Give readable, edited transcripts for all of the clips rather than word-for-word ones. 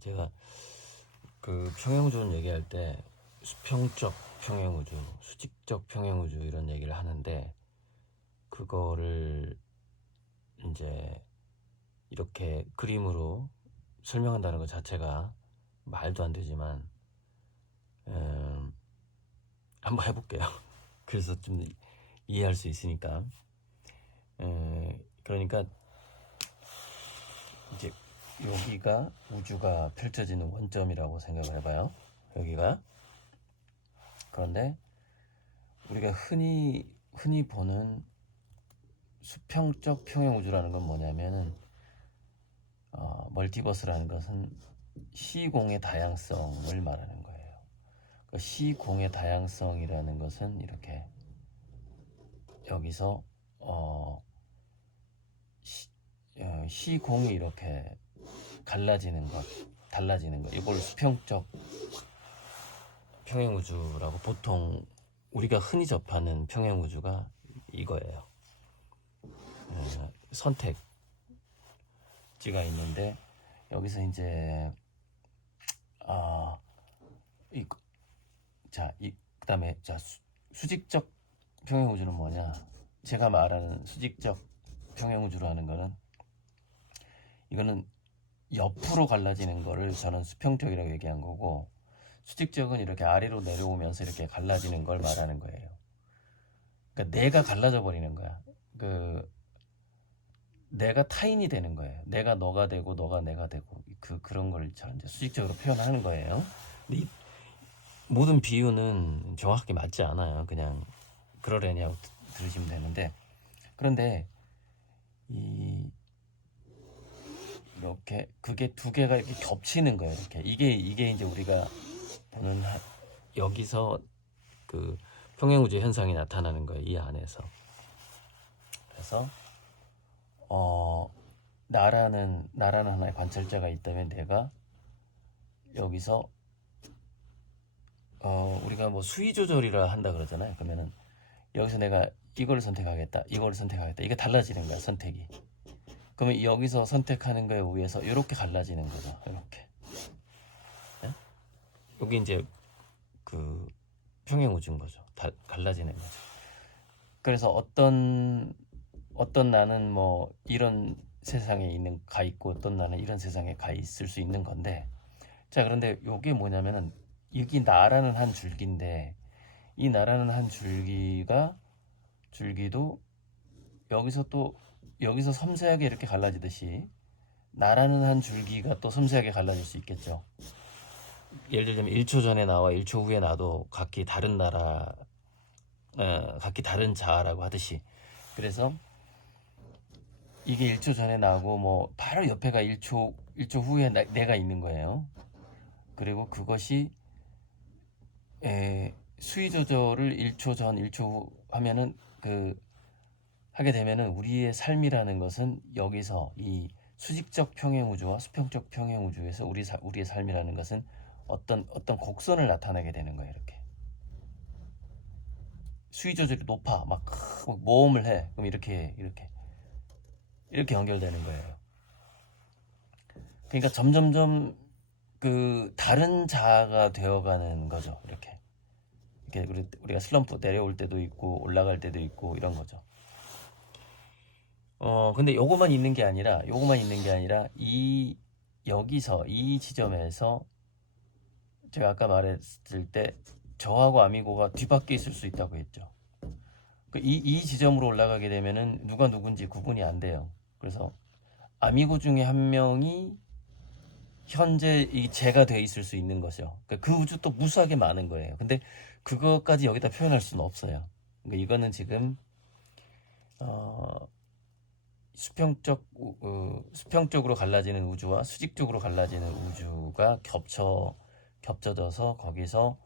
제가 그 평행우주 얘기할 때 수평적 평행우주, 수직적 평행우주 이런 얘기를 하는데, 그거를 이제 이렇게 그림으로 설명한다는 것 자체가 말도 안 되지만 한번 해볼게요. 그래서 좀 이해할 수 있으니까. 그러니까 이제 여기가 우주가 펼쳐지는 원점이라고 생각을 해봐요. 여기가. 그런데 우리가 흔히 보는 수평적 평행우주라는 건 뭐냐면은, 멀티버스라는 것은 시공의 다양성을 말하는 거예요. 그 시공의 다양성이라는 것은 이렇게 여기서 시공이 이렇게 달라지는 것, 이걸 수평적 평행우주라고, 보통 우리가 흔히 접하는 평행우주가 이거예요. 선택지가 있는데, 여기서 이제 그다음에 수직적 평행우주는 뭐냐? 제가 말하는 수직적 평행우주라는 거는, 이거는 옆으로 갈라지는 거를 저는 수평적이라고 얘기한 거고, 수직적은 이렇게 아래로 내려오면서 이렇게 갈라지는 걸 말하는 거예요. 그러니까 내가 갈라져 버리는 거야. 내가 타인이 되는 거예요. 내가 너가 되고 너가 내가 되고, 그런 걸 저는 이제 수직적으로 표현하는 거예요. 근데 이 모든 비유는 정확하게 맞지 않아요. 그냥 그러려냐고 들으시면 되는데, 그런데 이렇게 그게 두 개가 이렇게 겹치는 거예요. 이렇게 이게 이제 우리가 보는 여기서 그 평행우주 현상이 나타나는 거예요. 이 안에서. 그래서 나라는 하나의 관찰자가 있다면, 내가 여기서 우리가 뭐 수위 조절이라 한다 그러잖아요. 그러면은 여기서 내가 이걸 선택하겠다, 이걸 선택하겠다, 이게 달라지는 거야, 선택이. 그러면 여기서 선택하는 거에 의해서 이렇게 갈라지는 거죠. 이렇게. 네? 여기 이제 그 평행우주인 거죠. 갈라지는 거죠. 그래서 어떤 나는 뭐 이런 세상에 가 있고, 어떤 나는 이런 세상에 가 있을 수 있는 건데, 자, 그런데 이게 뭐냐면은, 여기 나라는 한 줄기인데, 이 나라는 한 줄기도 여기서 섬세하게 이렇게 갈라지듯이, 나라는 한 줄기가 또 섬세하게 갈라질 수 있겠죠. 예를 들자면 1초 전에 나와 1초 후에 나도 각기 다른 나라, 각기 다른 자아라고 하듯이. 그래서 이게 1초 전에 나고, 뭐 바로 옆에가 1초 후에 내가 있는 거예요. 그리고 그것이 수위 조절을 1초 전, 1초 후 하면은, 하게 되면은, 우리의 삶이라는 것은 여기서 이 수직적 평행우주와 수평적 평행우주에서 우리의 삶이라는 것은 어떤 곡선을 나타내게 되는 거예요. 이렇게 수위 조절이 높아, 막 모험을 해, 그럼 이렇게 연결되는 거예요. 그러니까 점점점 다른 자아가 되어가는 거죠. 이렇게 우리가 슬럼프 내려올 때도 있고 올라갈 때도 있고 이런 거죠. 근데 요거만 있는 게 아니라, 여기서 이 지점에서 제가 아까 말했을 때 저하고 아미고가 뒤바뀌어 있을 수 있다고 했죠. 이 지점으로 올라가게 되면은 누가 누군지 구분이 안 돼요. 그래서 아미고 중에 한 명이 현재 이 제가 돼 있을 수 있는 거죠. 그 우주 또 무수하게 많은 거예요. 근데 그것까지 여기다 표현할 수는 없어요. 그러니까 이거는 지금 수평적으로 갈라지는 우주와 수직적으로 갈라지는 우주가 겹쳐져서 거기서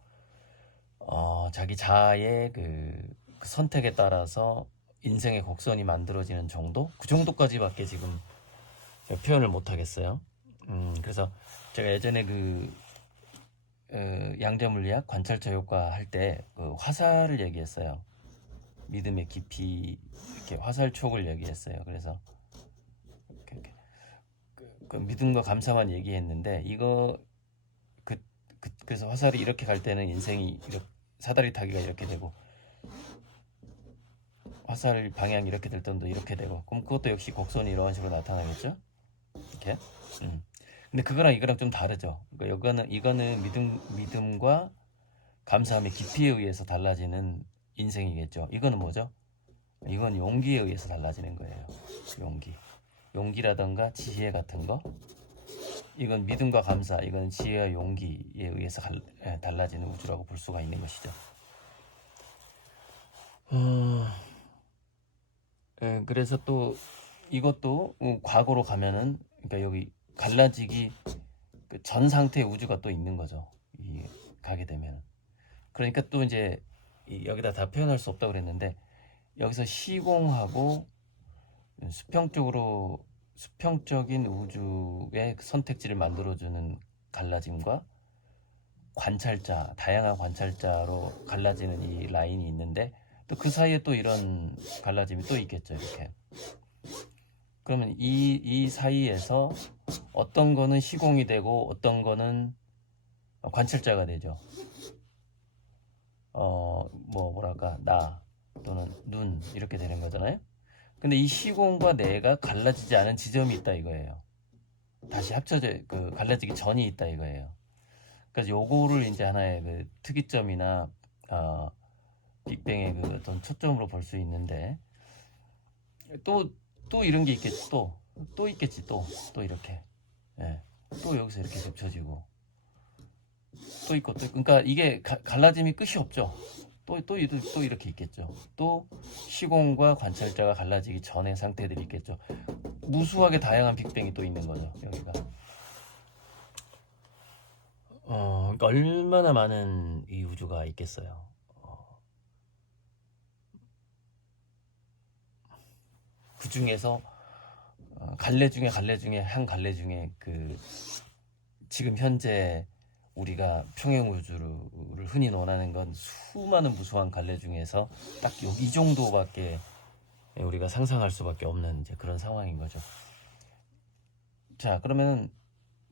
자기 자아의 그 선택에 따라서 인생의 곡선이 만들어지는 정도? 그 정도까지밖에 지금 제가 표현을 못 하겠어요. 그래서 제가 예전에 양자물리학 관찰자 효과 할 때 화살을 얘기했어요. 믿음의 깊이, 이렇게 화살촉을 얘기했어요. 그래서 그 믿음과 감사만 얘기했는데 이거 그래서 화살이 이렇게 갈 때는 인생이 이렇게 사다리 타기가 이렇게 되고 화살 방향이 이렇게 될 때도 이렇게 되고 그럼 그것도 역시 곡선이 이런 식으로 나타나겠죠? 이렇게. 근데 그거랑 이거랑 좀 다르죠. 그러니까 이거는 믿음과 감사함의 깊이에 의해서 달라지는 인생이겠죠. 이거는 뭐죠? 이건 용기에 의해서 달라지는 거예요. 용기라던가 지혜 같은 거. 이건 믿음과 감사, 이건 지혜와 용기에 의해서 달라지는 우주라고 볼 수가 있는 것이죠. 그래서 또 이것도 과거로 가면은 그러니까 여기 갈라지기 전 상태의 우주가 또 있는 거죠. 가게 되면. 그러니까 또 이제 여기다 다 표현할 수 없다고 그랬는데 여기서 시공하고 수평적인 우주의 선택지를 만들어주는 갈라짐과 다양한 관찰자로 갈라지는 이 라인이 있는데 또 그 사이에 또 이런 갈라짐이 또 있겠죠. 이렇게. 그러면 이 사이에서 어떤 거는 시공이 되고 어떤 거는 관찰자가 되죠. 뭐랄까 나 또는 눈 이렇게 되는 거잖아요. 근데 이 시공과 내가 갈라지지 않은 지점이 있다 이거예요. 다시 합쳐져 갈라지기 전이 있다 이거예요. 그래서 요거를 이제 하나의 그 특이점이나 빅뱅의 그 어떤 초점으로 볼 수 있는데 또 이런 게 있겠지. 또 있겠지. 또 이렇게. 예. 또 여기서 이렇게 겹쳐지고 또 있고 또 그러니까 이게 갈라짐이 끝이 없죠. 또 이렇게 있겠죠. 또 시공과 관찰자가 갈라지기 전의 상태들이 있겠죠. 무수하게 다양한 빅뱅이 또 있는 거죠. 여기가. 그러니까 얼마나 많은 이 우주가 있겠어요. 그 중에서 갈래 중에 한 갈래 중에 그 지금 현재 우리가 평행 우주를 흔히 논하는 건 수많은 무수한 갈래 중에서 딱 이 정도밖에 우리가 상상할 수밖에 없는 이제 그런 상황인 거죠. 자, 그러면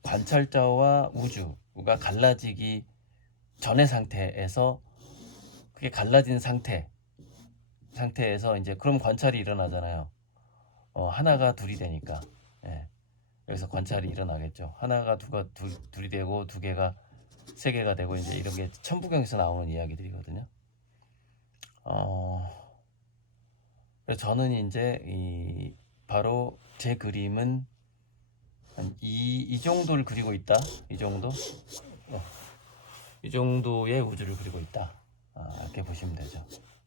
관찰자와 우주가 갈라지기 전의 상태에서 그게 갈라진 상태에서 이제 그럼 관찰이 일어나잖아요. 하나가 둘이 되니까. 예. 여기서 관찰이 일어나겠죠. 하나가 둘이 되고 두 개가 세 개가 되고 이제 이런 게 천부경에서 나오는 이야기들이거든요. 그래서 저는 이제 바로 제 그림은 이 정도를 그리고 있다. 이 정도의 우주를 그리고 있다. 이렇게 보시면 되죠.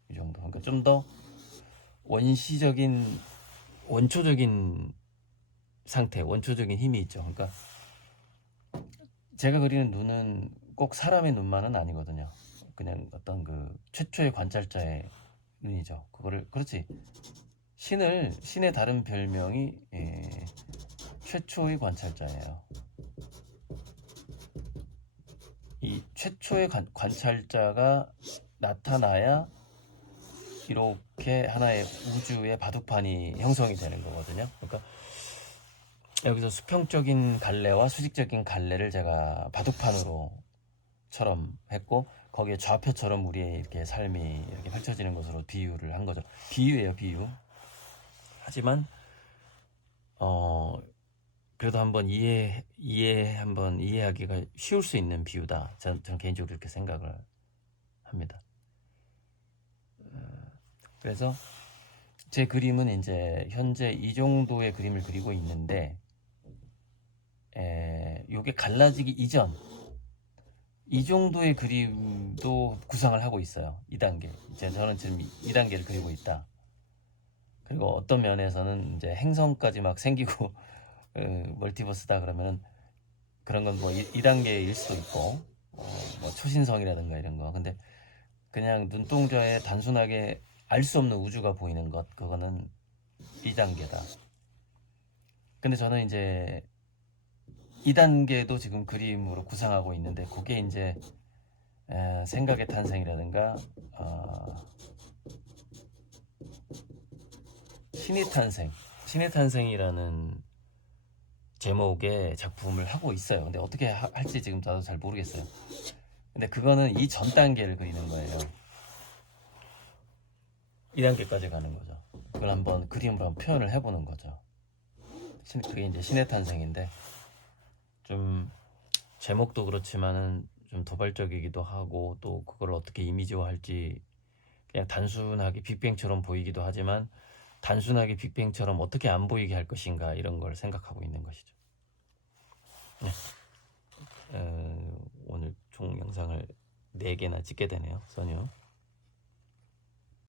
이 정도. 그러니까 좀 더 원초적인 상태, 원초적인 힘이 있죠. 그러니까 제가 그리는 눈은 꼭 사람의 눈만은 아니거든요. 그냥 어떤 그 최초의 관찰자의 눈이죠. 그렇지. 신의 다른 별명이 최초의 관찰자예요. 이 최초의 관찰자가 나타나야 이렇게 하나의 우주의 바둑판이 형성이 되는 거거든요. 그러니까 여기서 수평적인 갈래와 수직적인 갈래를 제가 바둑판으로처럼 했고 거기에 좌표처럼 우리의 이렇게 삶이 이렇게 펼쳐지는 것으로 비유를 한 거죠. 비유예요, 비유. 하지만 그래도 한번 이해하기가 쉬울 수 있는 비유다. 저는 개인적으로 그렇게 생각을 합니다. 그래서 제 그림은 이제 현재 이 정도의 그림을 그리고 있는데 요게 갈라지기 이전 이 정도의 그림도 구상을 하고 있어요. 2단계. 저는 지금 2단계를 그리고 있다. 그리고 어떤 면에서는 이제 행성까지 막 생기고 멀티버스다 그러면은 그런 건 뭐 2단계일 수도 있고 뭐 초신성이라든가 이런 거. 근데 그냥 눈동자에 단순하게 알 수 없는 우주가 보이는 것 그거는 2단계다. 근데 저는 이제 2단계도 지금 그림으로 구상하고 있는데 그게 이제 생각의 탄생이라든가 신의 탄생이라는 제목의 작품을 하고 있어요. 근데 어떻게 할지 지금 나도 잘 모르겠어요. 근데 그거는 이 전 단계를 그리는 거예요. 2단계까지 가는 거죠. 그걸 한번 그림으로 한번 표현을 해보는 거죠. 그게 이제 신의 탄생인데, 좀 제목도 그렇지만은 좀 도발적이기도 하고, 또 그걸 어떻게 이미지화할지, 그냥 단순하게 빅뱅처럼 보이기도 하지만 단순하게 빅뱅처럼 어떻게 안 보이게 할 것인가, 이런 걸 생각하고 있는 것이죠. 네. 오늘 총 영상을 4개나 찍게 되네요, 써뉴.